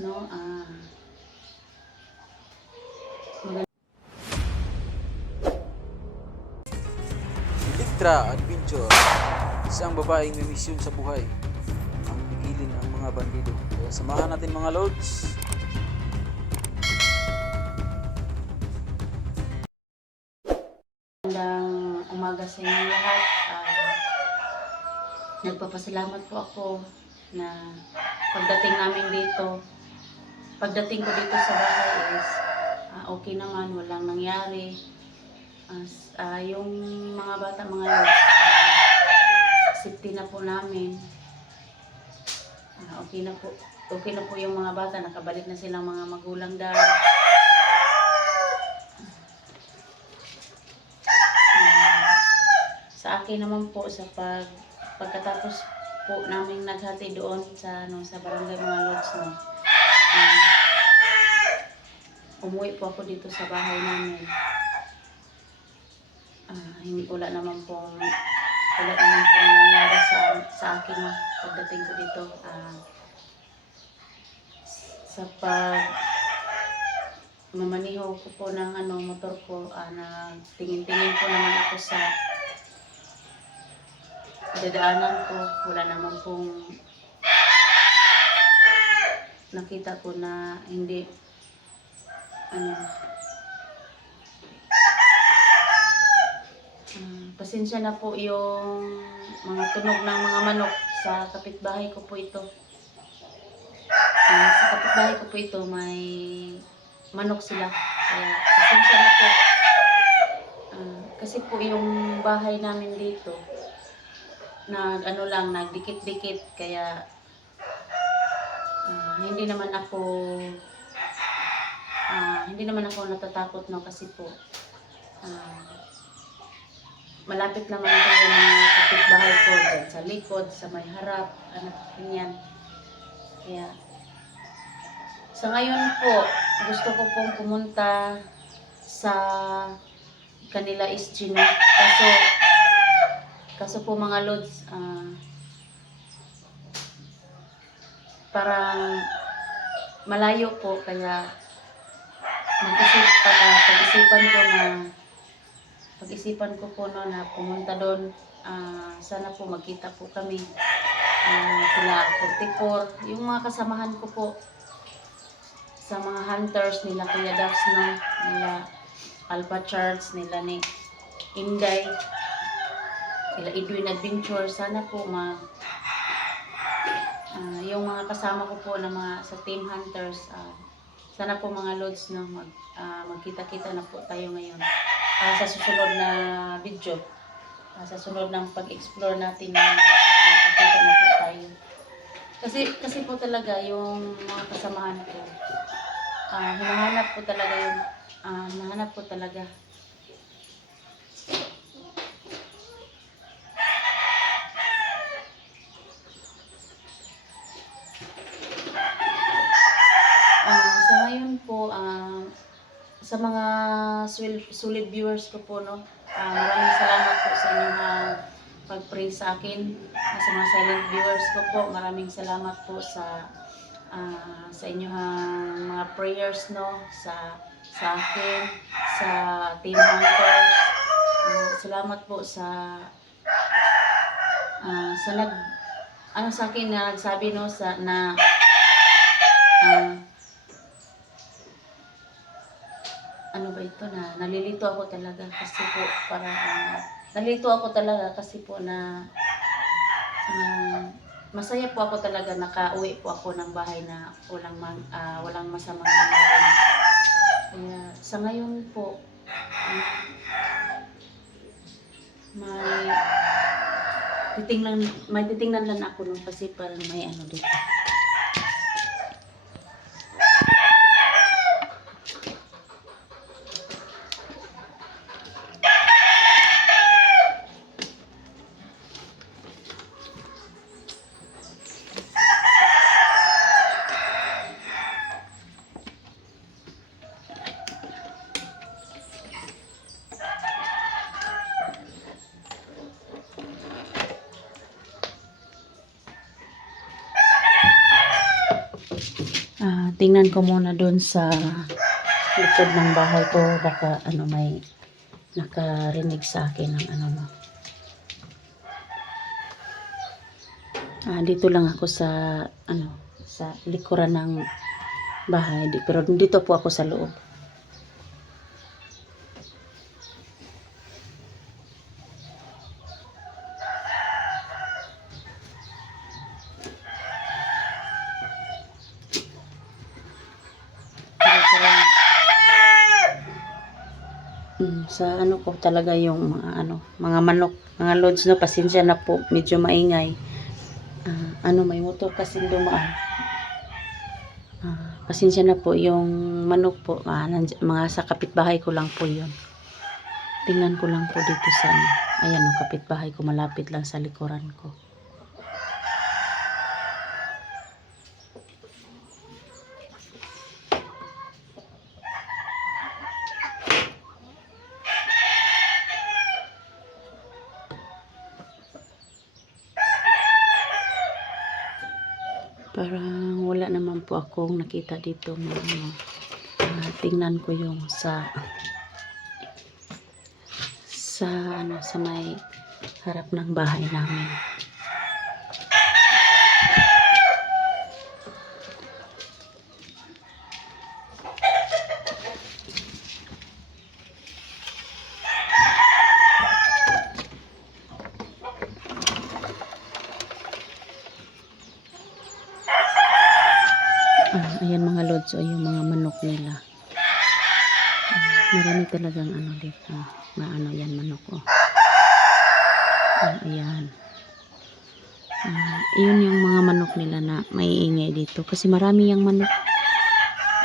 no? Electra Adventure, isang babaeng may misyon sa buhay ang pigilin ang mga bandido. Kaya samahan natin mga lords. Magandang umaga sa inyo lahat. Nagpapasalamat po ako na pagdating ko dito sa bahay is okay naman, walang nangyari. Yung mga bata, mga lods, safety na po namin. Okay na po yung mga bata, nakabalik na silang mga magulang daw. Sa akin naman po, pagkatapos po namin naghati doon sa barangay mga lods, no, umuwi po ako dito sa bahay namin. Wala naman pong nangyari sa akin, no, pagdating ko dito. Sa mamaniho ko po ng motor ko, tingin-tingin po naman ako sa dadaanan ko. Wala naman pong nakita ko na hindi pasensya na po yung mga tunog ng mga manok. Sa kapitbahay ko po ito. May manok sila. Kaya pasensya na po. Kasi po yung bahay namin dito, nagdikit-dikit. Kaya hindi naman ako natatakot, no, kasi po malapit naman po yung mga kapitbahay ko dyan sa likod, sa may harap, ganyan. Kaya sa ngayon po, gusto ko pong pumunta sa kanila SG, no? Kaso po mga lods, parang malayo po, kaya pag-isipan ko po na pumunta doon. Sana po magkita po kami, sila 44, yung mga kasamahan ko po sa mga hunters nila, Kuya Dax, no, nila Alpha Charts, nila ni Inday, nila Edwin Adventure. Sana po yung mga kasama ko po na mga sa team hunters, sana po mga lods, no, magkita-kita na po tayo ngayon sa susunod na video, sa sunod ng pag-explore natin, magkita na po tayo. Kasi po talaga yung mga kasamahan ko, hinahanap ko talaga. Sa ngayon po, sa mga solid viewers ko po, no, maraming salamat po sa inyong pag-pray sa akin. Sa mga silent viewers ko po, maraming salamat po sa inyong mga prayers, no, sa akin, sa Team Hunters. Salamat po sa sa akin na nagsabi, no, nalilito ako talaga kasi po masaya po ako talaga, nakauwi po ako ng bahay na walang masamang nangyari. Kaya sa ngayon po, may titingnan lang ako, no, kasi parang may dito. Tingnan ko muna doon sa likod ng bahay ko, baka may nakarinig sa akin ng no. Dito lang ako sa sa likuran ng bahay, pero dito po ako sa loob. Sa ko talaga yung mga mga manok, mga lods, no, pasensya na po, medyo maingay. May motor kasi dumaan. Pasensya na po, yung manok po, mga sa kapitbahay ko lang po yun. Tingnan ko lang po dito sa ayan, kapitbahay ko, malapit lang sa likuran ko. Parang wala naman po akong nakita dito. Tingnan ko yung sa may harap ng bahay namin. Ayan mga lods, yung mga manok nila. Marami talagang dito. Yan manok ayan. Yun yung mga manok nila na may ingay dito. Kasi marami yung manok.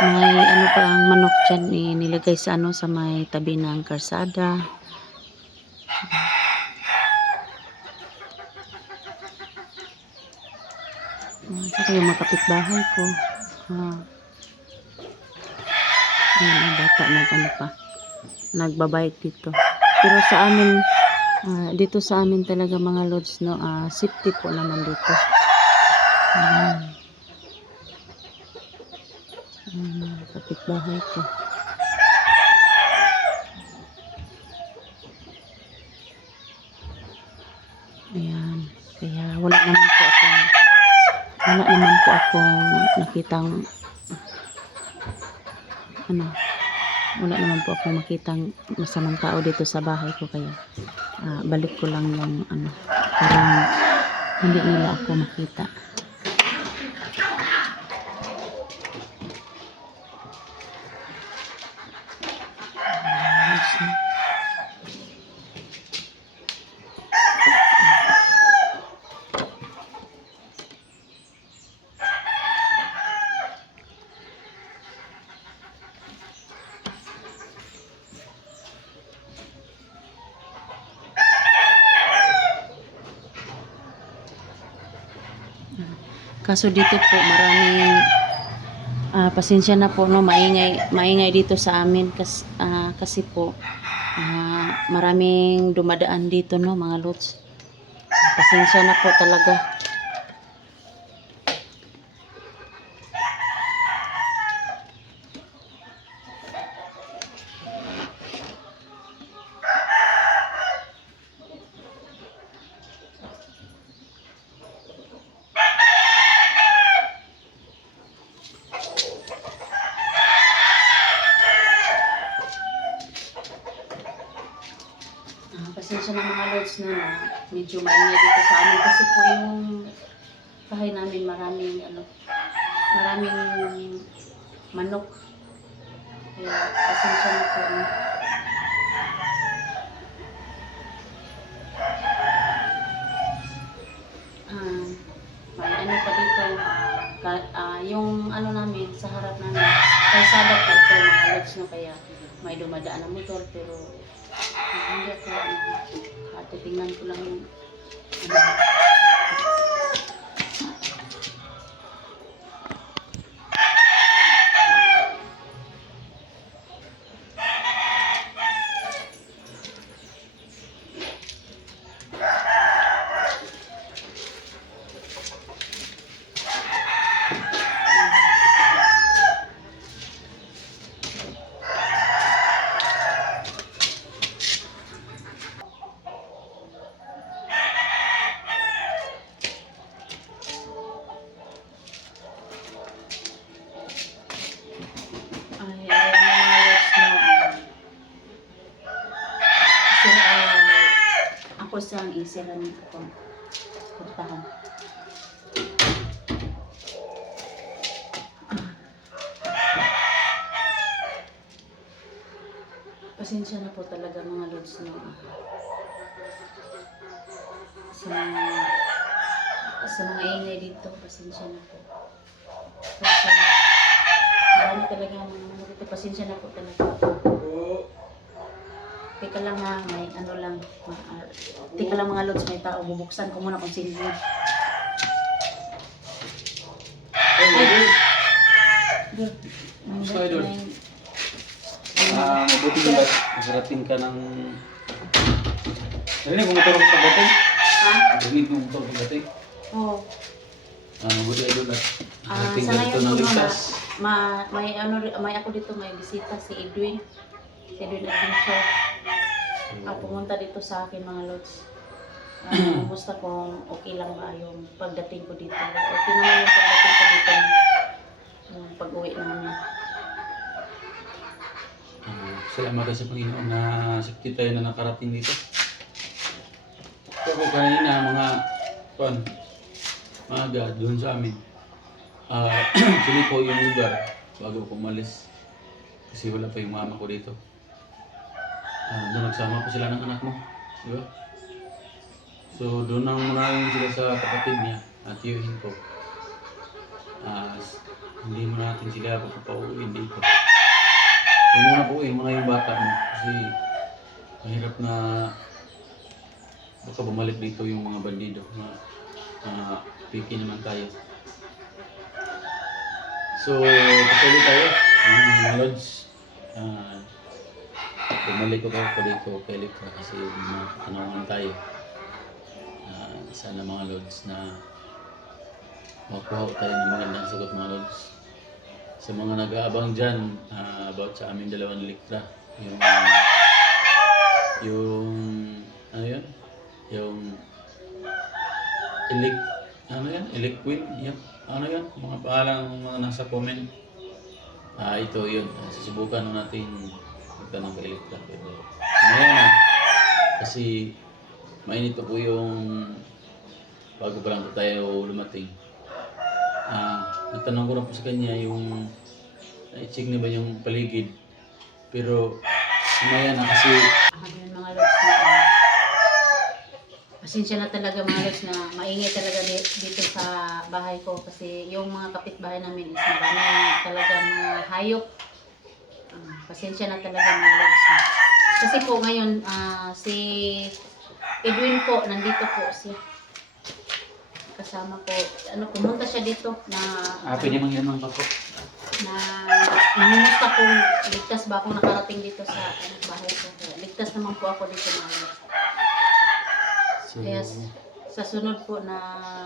May pa ang manok dyan nilagay sa sa may tabi ng karsada. Saka yung mga kapitbahay ko. Ayan, ang bata nagbabike dito. Pero sa amin, dito sa amin talaga mga lods, no, safety po naman dito. Kapitbahay ko. Ayan, kaya wala naman po akong nakitang wala naman po akong makitang masamang tao dito sa bahay ko, kaya balik ko lang yung parang hindi nila ako makita. Kaso dito po maraming pasensya na po, no, maingay dito sa amin kasi po maraming dumadaan dito, no, mga lods. Pasensya na po talaga. Pasensya na mga lods na medyo maingay dito sa amin kasi po yung bahay namin maraming manok. Kaya pasensya na po. May pa dito, yung namin sa harap namin, kalsada po ito mga lods, no, kaya may dumadaan na motor, pero hindi ako titingnan ko lang yung ang easy lang akong puntahan. Pasensya na po talaga mga lods no. Sa mga ingay dito, pasensya na po. Kasi marami talaga mga dito, pasensya na po talaga. Teka lang ha, may ano lang. Teka lang mga lods, may tao. Bubuksan ko muna kung sino yun. Good. Gusto kayo doon? Mabuti yung bat. Masarating ka ng... Narinig mo motor sa batay? Ha? Narinig mo motor sa batay? Oo. Mabuti kayo doon at masarating Sa ka dito ngayon ng po ligtas. may ako dito, may bisita si Edwin. Si Edwin Adventure. Pumunta dito sa akin mga lods. Kumusta kung okay lang ba yung pagdating ko dito. Okay naman yung pagdating ko dito. Yung pag-uwi namin. Salamat ka sa Panginoon na sakti tayo na nakarating dito. Ako kanina maaga doon sa amin. Actually po yung lugar bago ko umalis. Kasi wala pa yung mama ko dito. Doon nagsama ko sila ng anak mo. Di ba? So doon nang muna sila sa kapatid niya at tiyuhin ko. Hindi mo natin sila papauwiin dito. Huwag muna pauwiin muna yung bata mo kasi mahirap na baka bumalik dito yung mga bandido na piki naman tayo. So patuloy tayo mga lods. Bumalik ko dito kay Likra kasi matanungan tayo. Sana mga lods na makuha tayo ng magandang sagot mga lods. Sa mga nag-aabang dyan about sa aming dalawang Likra, yung ano yun? Yung Eliquid, ano yun? Mga pangalan ng mga nasa comment. Ito yun, susubukan natin magtanong kay Likra. Pero ngayon na, kasi mainit pa po yung bago pa lang po tayo lumating. Natanong ko na po sa kanya yung na-check na ba yung paligid. Pero umaya na kasi Yun mga lods na pasensya na talaga mga lods na maingay talaga dito sa bahay ko kasi yung mga kapitbahay namin is marami talaga mga hayop. Pasensya na talaga mga lods na. Kasi po ngayon si Edwin po nandito po siya. Kasama ko, pumunta siya dito na pwede mang yan ng bako. na nangumusta kung ligtas ba akong nakarating dito sa bahay ko. Ligtas naman po ako dito mga lods. So, Kaya sa sunod po na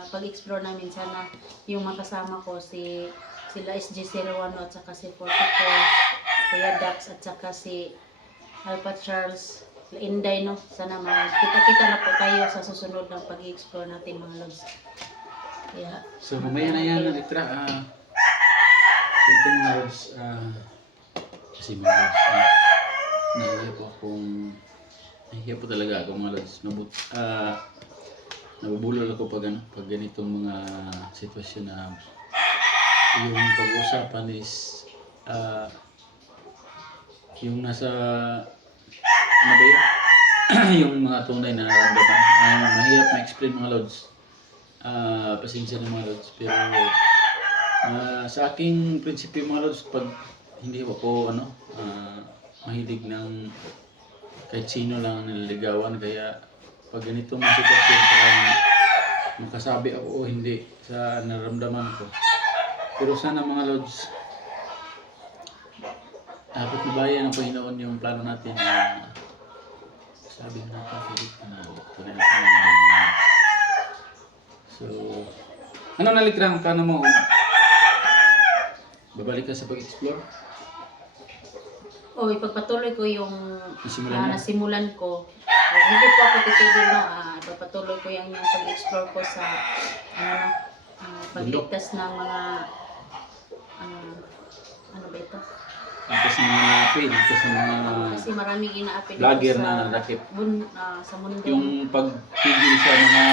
pag-explore namin, sana yung makasama ko sila SG01 at saka si 44, Kuya Dax at saka si Alpha Charles, Inday no. Sana magkita-kita na po tayo sa susunod ng pag-explore natin mga lods. Kaya, so mamaya na yan, Likra. Ito mga lods, kasi mga lods, nahihiya po talaga ako mga lods. Nabubulol ako pag ganitong mga sitwasyon na yung pag-uusapan is yung nasa ano ba yun? Yung mga tunay na nararamdaman. Mahirap ma-explain mga lods. Pasensya ng mga lods. Pero sa aking prinsipyo mga lods, pag hindi ako mahilig ng kahit sino lang nililigawan, kaya pag ganito mga sitwasyon, parang makasabi ako o hindi sa nararamdaman ko. Pero sana mga lods, dapat mabayan ng Panginoon yung plano natin na sabi natin Philip na tunay na Panginoon. So, ano na Likra, paano mo? Babalik ka sa pag-explore? ipagpatuloy ko yung Nasimulan mo? nasimulan ko. Hindi po ako titigil no. Ipagpatuloy ko yung pag-explore ko sa pagligtas ng mga ano ba ito? Ligtas sa mga napi, ligtas sa mga Kasi maraming inaapi dito vlogger sa, na nakip. sa mundo. Yung pagpigil sa mga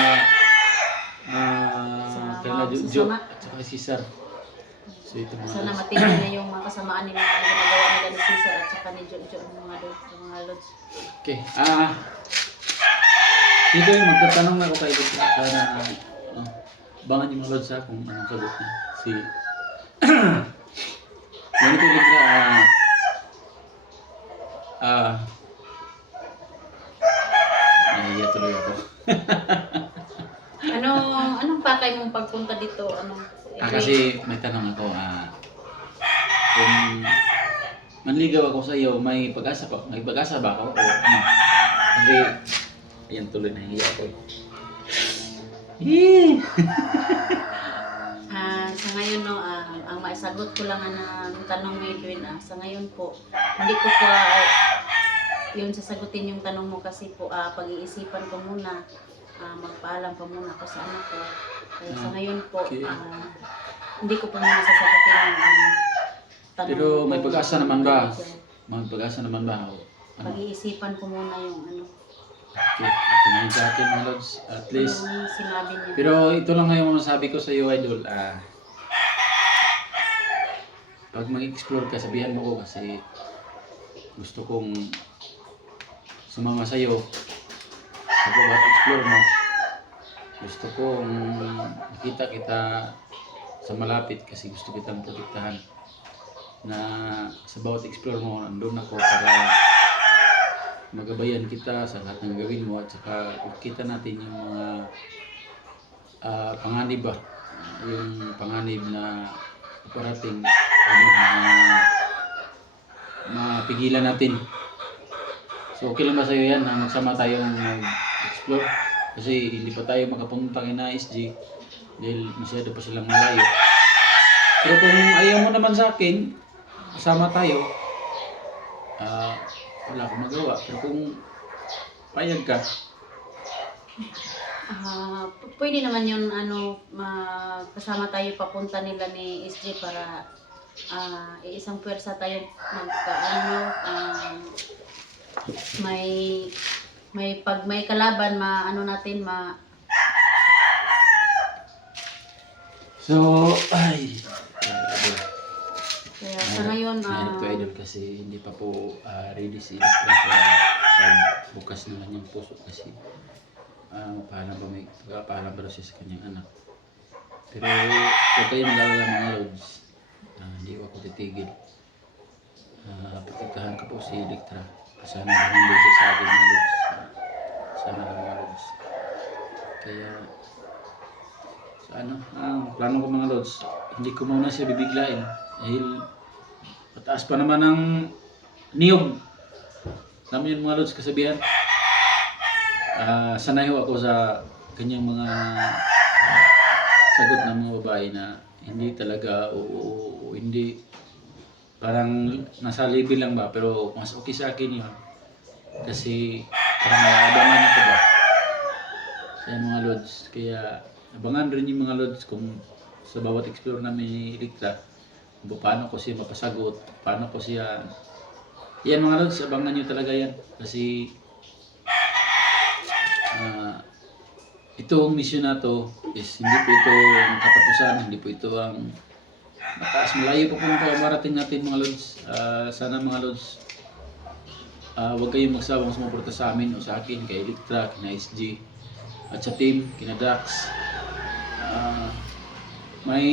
Sa kaya mga Jo sasama. at saka si Cesar. So ito mga Sana matigil niya yung mga kasamaan ni mga ginagawa nila ni Cesar at saka ni Jojo ng mga lods. Okay. Dito yung magtatanong na ako kay Lutla para bangan yung mga lods ha kung anong sagot niya. Si ganito Lutla nahiya tuloy ako. Anong pakay mong pagpunta dito? Kasi may tanong ako kung manligaw ako sa iyo, may pag-asa ba ako o ano? Kasi ayan tuloy nahiya ako. Sa ngayon no, ang maisagot ko lang na tanong mo Edwin, sa ngayon po, hindi ko po yun sasagutin yung tanong mo kasi po pag-iisipan ko muna, magpaalam pa muna ako sa anak ko. Kaya sa ngayon po, Okay. hindi ko po muna sasagutin yung tanong Pero mo. may pag-asa naman ba? May pag-asa naman ba? O, ano? Pag-iisipan ko muna yung Okay, tingnan sa akin mga lods. At least. yung sinabi niya. Pero ito lang ngayon masabi ko sa iyo, idol. Pag mag-explore ka, sabihan mo ko kasi gusto kong sumama sa iyo. Sa pag-explore mo, gusto kong makita kita sa malapit kasi gusto kitang protektahan. Na sa bawat explore mo, nandun ako para magabayan kita sa lahat ng gawin mo at saka kita natin yung mga panganib ba, yung panganib na parating mapigilan natin. So okay lang ba sa'yo yan na magsama tayong mag-explore? Kasi hindi pa tayo makapunta kina SG dahil masyado pa silang malayo. Pero kung ayaw mo naman sa akin, kasama tayo, wala akong magawa. Pero kung payag ka, Pwede naman yun, kasama tayo papunta nila ni SJ para isang pwersa tayo pag may kalaban, so, kaya sa ngayon, mahirap to idol kasi hindi pa po ready si Electra sa bukas ng kanyang puso kasi pagpapaalam pa daw siya sa kanyang anak. Pero huwag kayo mag-alala mga lods, hindi ko ako titigil. Protektahan ko po si Electra. Sana lang hindi siya sa akin mga lods. Sana lang mga lods. Kaya ang plano ko mga lods, hindi ko muna siya bibiglain dahil pataas pa naman ang niyog. Alam yun mga lods kasabihan. Sanay ho ako sa kanyang mga sagot ng mga babae na hindi talaga o hindi parang nasa level lang ba pero mas okay sa akin yun kasi parang abangan ako ba sa mga lods. Kaya abangan rin yung mga lods kung sa bawat explore namin ni Electra kung paano ko siya mapasagot, paano ko siya yan mga lods, abangan nyo talaga yan kasi itong mission na to is hindi po ito ang katapusan, hindi po ito ang mataas, malayo po kung marating natin mga lods. Sana mga lods huwag kayong magsawang sumuporta sa amin o sa akin, kay Electra, kina SG at sa team, kina Dax. May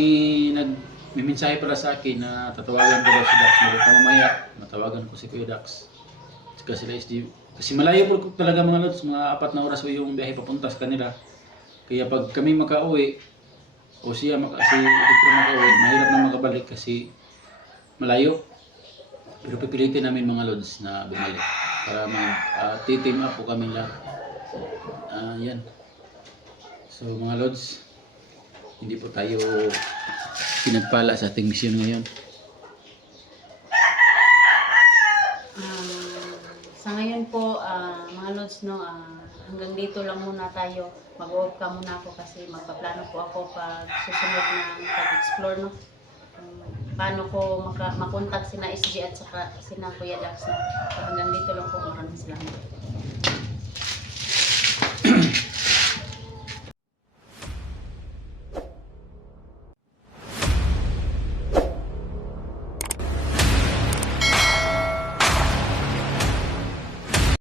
nagmimensahe para sa akin na tatawagan ko daw si Dax mamaya, matawagan ko si Kuya Dax at sila SG kasi malayo po talaga mga lods, mga 4 na oras po yung biyahe papunta sa kanila. Kaya pag kami makauwi o si Electra makauwi, mahirap na makabalik kasi malayo. Pero pipilitin namin mga lods na bumalik para mag-team up po kami lahat. Yan. So mga lods, hindi po tayo pinagpala sa ating mission ngayon. sa ngayon po, mga lods, hanggang dito lang muna tayo. Mag-off ka muna ako kasi magpaplano po ako pag susunod na pag-explore, no? paano ko makontak sina SG at saka sina Kuya Dax. So, hanggang dito lang po. Maraming salamat.